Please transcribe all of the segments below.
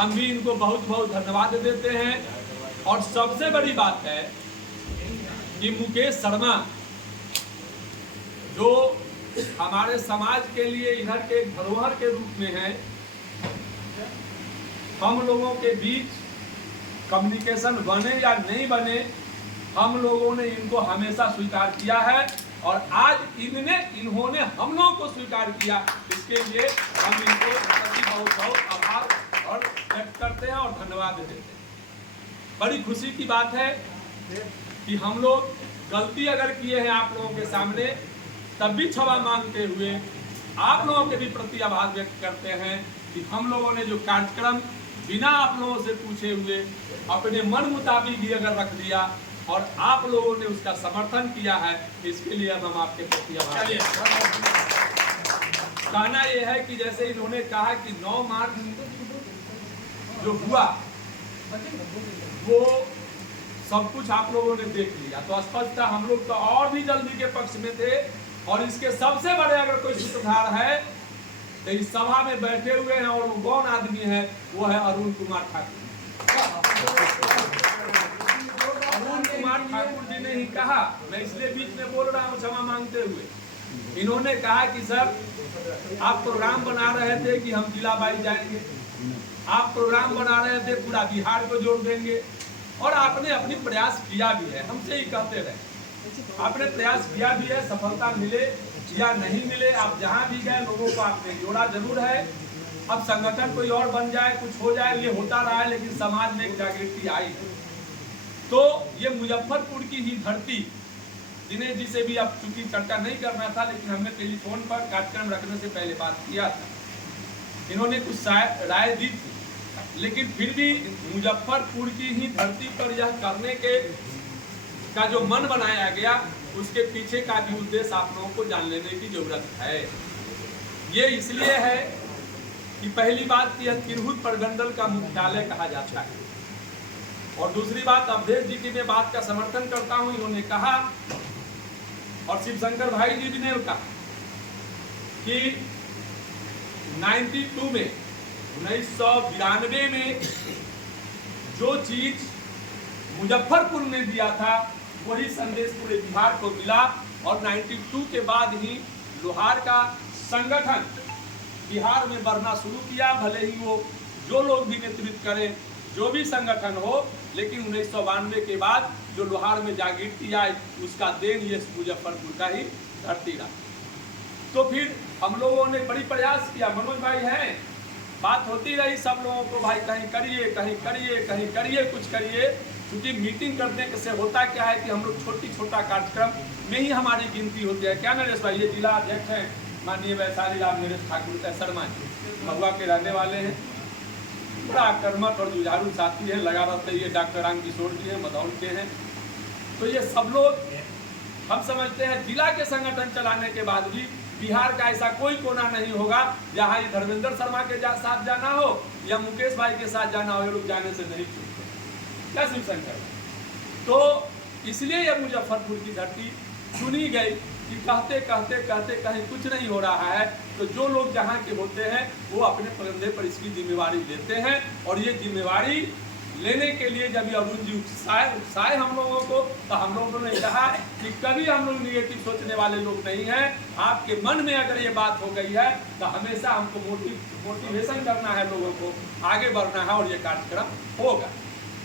हम भी इनको बहुत बहुत धन्यवाद देते हैं। और सबसे बड़ी बात है कि मुकेश शर्मा जो हमारे समाज के लिए इधर के धरोहर के रूप में है, हम लोगों के बीच कम्युनिकेशन बने या नहीं बने, हम लोगों ने इनको हमेशा स्वीकार किया है और आज इन्होंने हम लोगों को स्वीकार किया। इसके लिए हम इनको बहुत बहुत आभार और व्यक्त करते हैं और धन्यवाद देते हैं। बड़ी खुशी की बात है कि हम लोग गलती अगर किए हैं आप लोगों के सामने, तब भी क्षमा मांगते हुए आप लोगों के भी प्रति आभार व्यक्त करते हैं कि हम लोगों ने जो कार्यक्रम बिना आप लोगों से पूछे हुए अपने मन मुताबिक ही अगर रख दिया और आप लोगों ने उसका समर्थन किया है, इसके लिए हम आपके प्रति आभारी हैं। कहना यह है कि जैसे इन्होंने कहा कि 9 मार्च जो हुआ वो सब कुछ आप लोगों ने देख लिया, तो स्पष्ट था हम लोग तो और भी जल्दी के पक्ष में थे। और इसके सबसे बड़े अगर कोई सूत्रधार है तो इस सभा में बैठे हुए हैं और वो कौन आदमी है, वो है अरुण कुमार ठाकुर। अरुण कुमार ठाकुर जी ने ही कहा, मैं इसलिए बीच में बोल रहा हूँ क्षमा मांगते हुए। इन्होंने कहा कि सर आप प्रोग्राम बना रहे थे कि हम जिला वाइज जाएंगे, आप प्रोग्राम बना रहे थे पूरा बिहार को जोड़ देंगे, और आपने अपनी प्रयास किया भी है, हमसे ही कहते रहे आपने प्रयास किया भी है। सफलता मिले या नहीं मिले, आप जहां भी गए लोगों को आपने जोड़ा जरूर है। अब संगठन कोई और बन जाए, कुछ हो जाए, ये होता रहा है, लेकिन समाज में एक जागृति आई। तो ये मुजफ्फरपुर की ही धरती, दिनेश जी से भी अब चूंकि चर्चा नहीं करना था, लेकिन हमने टेलीफोन पर कार्यक्रम रखने से पहले बात किया था, इन्होंने कुछ राय दी थी, लेकिन फिर भी मुजफ्फरपुर की ही धरती पर यह करने के का जो मन बनाया गया, उसके पीछे का भी उद्देश्य आप लोगों को जान लेने की जरूरत है। ये इसलिए है कि पहली बात यह तिरहुत प्रमंडल का मुख्यालय कहा जाता है, और दूसरी बात अवधेश जी की मैं बात का समर्थन करता हूं। इन्होंने कहा और शिवशंकर भाई जी ने कहा कि 92 में 1992 में जो चीज मुजफ्फरपुर ने दिया था वही संदेश पूरे बिहार को मिला, और 92 के बाद ही लोहार का संगठन बिहार में बढ़ना शुरू किया। भले ही वो जो लोग भी नेतृत्व करें, जो भी संगठन हो, लेकिन 1992 के बाद जो लोहार में जागृति आई, उसका देन ये मुजफ्फरपुर का ही धरती रहा। तो फिर हम लोगों ने बड़ी प्रयास किया, मनोज भाई हैं, बात होती रही सब लोगों को, भाई कहीं करिए कहीं करिए कहीं करिए कुछ करिए, क्योंकि मीटिंग करने से होता क्या है कि हम लोग छोटा कार्यक्रम में ही हमारी गिनती होती है। क्या नरेश भाई, ये जिला अध्यक्ष हैं माननीय वैशाली राम नरेश ठाकुर शर्मा जी, महुआ के रहने वाले हैं, बड़ा कर्मठ और जुझारू साथी है, लगा रहते ये डॉक्टर राम किशोर जी हैं, मदौल के हैं। तो ये सब लोग हम समझते हैं जिला के संगठन चलाने के बाद भी बिहार का ऐसा कोई कोना नहीं होगा जहाँ ये धर्मेंद्र शर्मा के साथ जाना हो या मुकेश भाई के साथ जाना हो, ये लोग जाने से नहीं चूकते। क्या शिवशंकर? तो इसलिए यह मुजफ्फरपुर की धरती चुनी गई कि कहते कहते कहते कहीं कुछ नहीं हो रहा है, तो जो लोग जहाँ के होते हैं वो अपने कंधे पर इसकी जिम्मेवारी लेते हैं। और ये जिम्मेवारी लेने के लिए जब ये अरुण जी उत्साह हम लोगों को, तो हम लोगों ने कहा कि कभी हम लोग निगेटिव सोचने वाले लोग नहीं हैं। आपके मन में अगर ये बात हो गई है तो हमेशा हमको मोटिवेशन करना है, लोगों को आगे बढ़ना है, और ये कार्यक्रम होगा।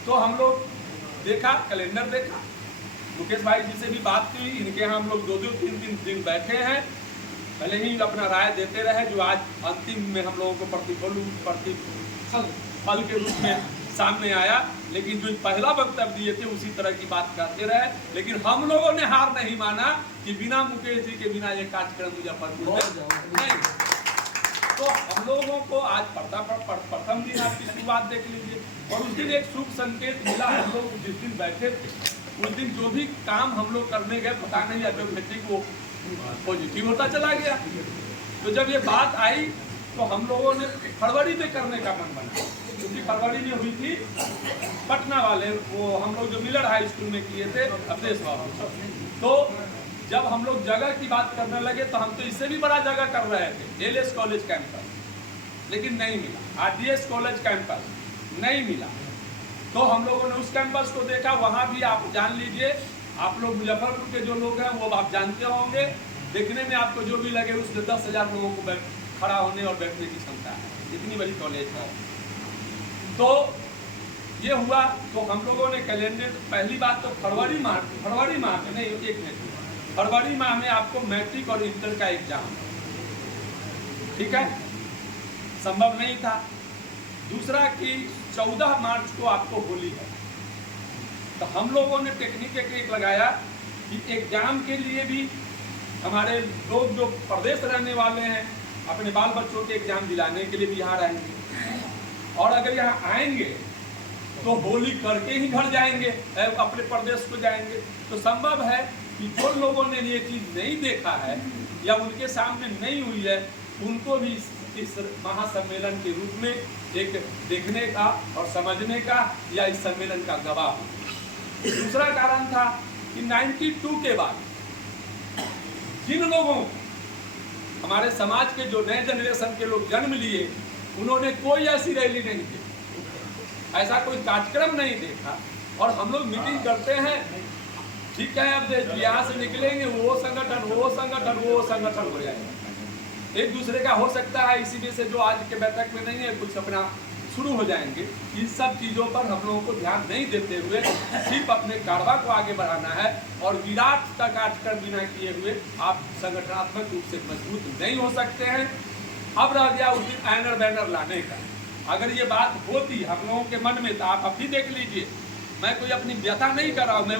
तो हम लोग देखा, कैलेंडर देखा, मुकेश भाई जी से भी बात की, इनके यहाँ हम लोग 2-3 दिन बैठे हैं, भले ही अपना राय देते रहे, जो आज अंतिम में हम लोगों को प्रतिफल के रूप में सामने आया, लेकिन जो पहला वक्तव्य दिए थे उसी तरह की बात करते रहे। लेकिन हम लोगों ने हार नहीं माना कि बिना मुकेश जी के बिना ये कार्यक्रम मुजफ्फरपुर में नहीं। तो हम लोगों को आज प्रथम दिन आपकी शुरुआत देख लीजिए, और उस दिन एक शुभ संकेत मिला। हम लोग जिस दिन बैठे थे उस दिन जो भी काम हम लोग करने गए, पता नहीं ऑटोमेटिक वो पॉजिटिव होता चला गया। तो जब ये बात आई तो हम लोगों ने फरवरी में करने का मन बना, क्योंकि फरवरी में हुई थी पटना वाले, वो हम लोग जो मिलर हाई स्कूल में किए थे अवधेश बाबू। तो जब हम लोग जगह की बात करने लगे तो हम तो इससे भी बड़ा जगह कर रहे थे, एलएस कॉलेज कैंपस, लेकिन नहीं मिला। आरडीएस कॉलेज कैंपस नहीं मिला। तो हम लोगों ने उस कैंपस को देखा, वहाँ भी आप जान लीजिए, आप लोग मुजफ्फरपुर के जो लोग हैं वो आप जानते होंगे, देखने में आपको जो भी लगे उसमें 10,000 लोगों को खड़ा होने और बैठने की क्षमता है, इतनी बड़ी कॉलेज है। तो ये हुआ, तो हम लोगों ने कैलेंडर, पहली बात तो फरवरी माह में नहीं, एक मिनट, फरवरी माह में आपको मैट्रिक और इंटर का एग्जाम, ठीक है, संभव नहीं था। दूसरा कि 14 मार्च को आपको होली है, तो हम लोगों ने टेक्निक एक लगाया कि एग्जाम के लिए भी हमारे लोग जो प्रदेश रहने वाले हैं अपने बाल बच्चों के एग्जाम दिलाने के लिए बिहार आएंगे, और अगर यहाँ आएंगे तो होली करके ही घर जाएंगे, अपने प्रदेश को जाएंगे। तो संभव है कि जो लोगों ने ये चीज़ नहीं देखा है या उनके सामने नहीं हुई है, उनको भी इस महासम्मेलन के रूप में एक देखने का और समझने का या इस सम्मेलन का गवाह हो। दूसरा कारण था कि 92 के बाद जिन लोगों, हमारे समाज के जो नए जनरेशन के लोग जन्म लिए, उन्होंने कोई ऐसी रैली नहीं देखी, ऐसा कोई कार्यक्रम नहीं देखा। और हम लोग मीटिंग करते हैं, ठीक है, अब यहाँ से निकलेंगे वो संगठन हो जाएगा, एक दूसरे का हो सकता है, इसी में से जो आज के बैठक में नहीं है कुछ अपना शुरू हो जाएंगे। इन सब चीज़ों पर हम लोगों को ध्यान नहीं देते हुए सिर्फ अपने कारवा को आगे बढ़ाना है, और विराट तक आचरण बिना किए हुए आप संगठनात्मक रूप से मजबूत नहीं हो सकते हैं। अब रह गया उस दिन बैनर बैनर लाने का। अगर ये बात होती हम लोगों के मन में, तो आप अभी देख लीजिए, मैं कोई अपनी व्यथा नहीं कर रहा हूँ, मैं